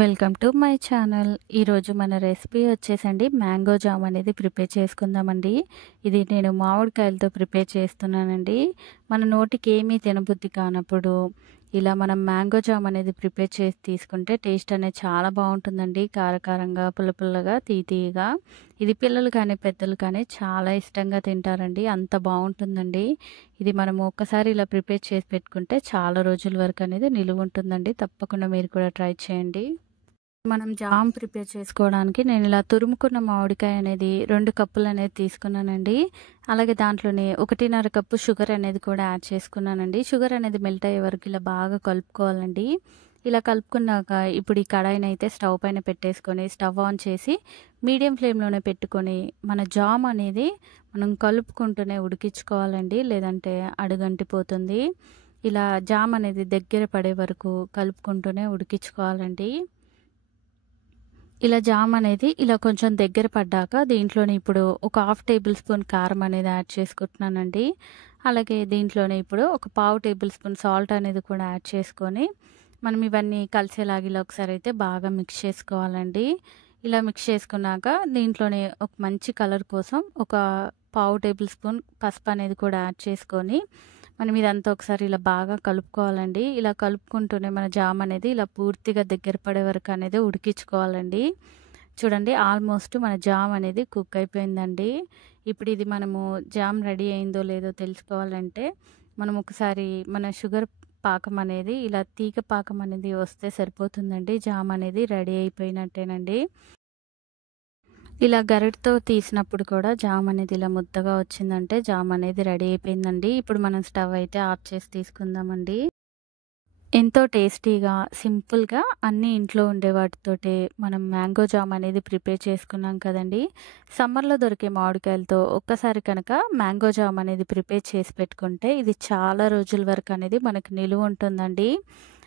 Welcome to my channel. ఈరోజు మన recipe వచ్చేసండి మ్యాంగో జామ్ అనేది ప్రిపేర్ చేసుకుందామండి. ఇది నేను మామిడికాయలతో ప్రిపేర్ చేస్తున్నానండి. మన నోటికి ఏమీ తినబుద్ధి కానప్పుడు ఇలా మనం మ్యాంగో జామ్ అనేది ప్రిపేర్ చేసి తీసుకుంటే టేస్ట్ అనేది చాలా బాగుంటుందండి. కారకారంగా, పుల్లపుల్లగా, తీయగా. ఇది పిల్లలు కానీ పెద్దలు కానీ చాలా ఇష్టంగా తింటారండి. అంత బాగుంటుందండి. ఇది మనము ఒక్కసారి ఇలా ప్రిపేర్ చేసి పెట్టుకుంటే చాలా రోజుల వరకు అనేది నిలువ ఉంటుందండి. తప్పకుండా మీరు కూడా ట్రై చేయండి. మనం జామ్ ప్రిపేర్ చేసుకోవడానికి నేను ఇలా తురుముకున్న మామిడికాయ అనేది 2 కప్పులు అనేది తీసుకున్నానండి. అలాగే దాంట్లోనే 1.5 కప్పు షుగర్ అనేది కూడా యాడ్ చేసుకున్నానండి. షుగర్ అనేది మెల్ట్ అయ్యే వరకు ఇలా బాగా కలుపుకోవాలండి. ఇలా కలుపుకున్నాక ఇప్పుడు ఈ కడాయిని అయితే స్టవ్ పైన పెట్టేసుకొని స్టవ్ ఆన్ చేసి మీడియం ఫ్లేమ్లోనే పెట్టుకొని మన జామ్ అనేది మనం కలుపుకుంటూనే ఉడికించుకోవాలండి. లేదంటే అడుగంటిపోతుంది. ఇలా జామ్ అనేది దగ్గర పడే వరకు కలుపుకుంటూనే ఉడికించుకోవాలండి. ఇలా జామ్ అనేది ఇలా కొంచెం దగ్గర పడ్డాక దీంట్లోనే ఇప్పుడు ఒక 1/2 టేబుల్ స్పూన్ కారం అనేది యాడ్ చేసుకుంటున్నానండి. అలాగే దీంట్లోనే ఇప్పుడు ఒక 1/2 టేబుల్ స్పూన్ సాల్ట్ అనేది కూడా యాడ్ చేసుకొని మనం ఇవన్నీ కలిసేలాగా ఇలా ఒకసారి అయితే బాగా మిక్స్ చేసుకోవాలండి. ఇలా మిక్స్ చేసుకున్నాక దీంట్లోనే ఒక మంచి కలర్ కోసం ఒక 1/2 టేబుల్ స్పూన్ పసుపు అనేది కూడా యాడ్ చేసుకొని మనం ఇదంతా ఒకసారి ఇలా బాగా కలుపుకోవాలండి. ఇలా కలుపుకుంటూనే మన జామ్ అనేది ఇలా పూర్తిగా దగ్గర పడే వరకు అనేది ఉడికించుకోవాలండి. చూడండి ఆల్మోస్ట్ మన జామ్ అనేది కుక్ అయిపోయిందండి. ఇప్పుడు ఇది మనము జామ్ రెడీ అయిందో లేదో తెలుసుకోవాలంటే మనం ఒకసారి మన షుగర్ పాకం అనేది ఇలా తీగ పాకం అనేది వస్తే సరిపోతుందండి. జామ్ అనేది రెడీ అయిపోయినట్టేనండి. ఇలా గరిటతో తీసినప్పుడు కూడా జామ్ అనేది ఇలా ముద్దగా వచ్చిందంటే జామ్ అనేది రెడీ అయిపోయిందండి. ఇప్పుడు మనం స్టవ్ అయితే ఆఫ్ చేసి తీసుకుందామండి. ఎంతో టేస్టీగా, సింపుల్‌గా అన్నీ ఇంట్లో ఉండే వాటితోటే మనం మ్యాంగో జామ్ అనేది ప్రిపేర్ చేసుకున్నాం కదండీ. సమ్మర్‌లో దొరికే మామిడికాయలతో ఒక్కసారి కనుక మ్యాంగో జామ్ అనేది ప్రిపేర్ చేసి పెట్టుకుంటే ఇది చాలా రోజుల వరకు అనేది మనకు నిలువ ఉంటుందండి.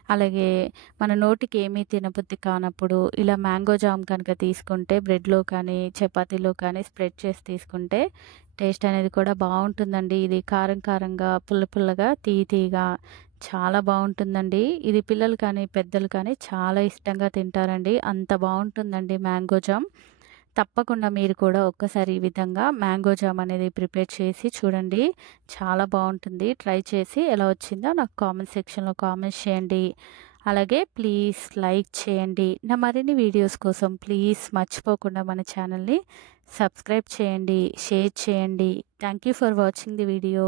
అలాగే మన నోటికి ఏమీ తినబుద్ధి కానప్పుడు ఇలా మ్యాంగో జామ్ కనుక తీసుకుంటే బ్రెడ్‌లో కానీ, చపాతీలో కానీ స్ప్రెడ్ చేసి తీసుకుంటే టేస్ట్ అనేది కూడా బాగుంటుందండి. ఇది కారం కారంగా, పుల్ల పుల్లగా, తీయగా చాలా బాగుంటుందండి. ఇది పిల్లలు కానీ, పెద్దలు కానీ చాలా ఇష్టంగా తింటారండి. అంత బాగుంటుందండి మ్యాంగో జామ్. తప్పకుండా మీరు కూడా ఒక్కసారి ఈ విధంగా మ్యాంగో జామ్ అనేది ప్రిపేర్ చేసి చూడండి. చాలా బాగుంటుంది. ట్రై చేసి ఎలా వచ్చిందో నాకు కామెంట్ సెక్షన్‌లో కామెంట్స్ చేయండి. అలాగే ప్లీజ్ లైక్ చేయండి. నా మరిన్ని వీడియోస్ కోసం ప్లీజ్ మర్చిపోకుండా మన ఛానల్‌ని సబ్స్క్రైబ్ చేయండి, షేర్ చేయండి. Thank you for watching the video.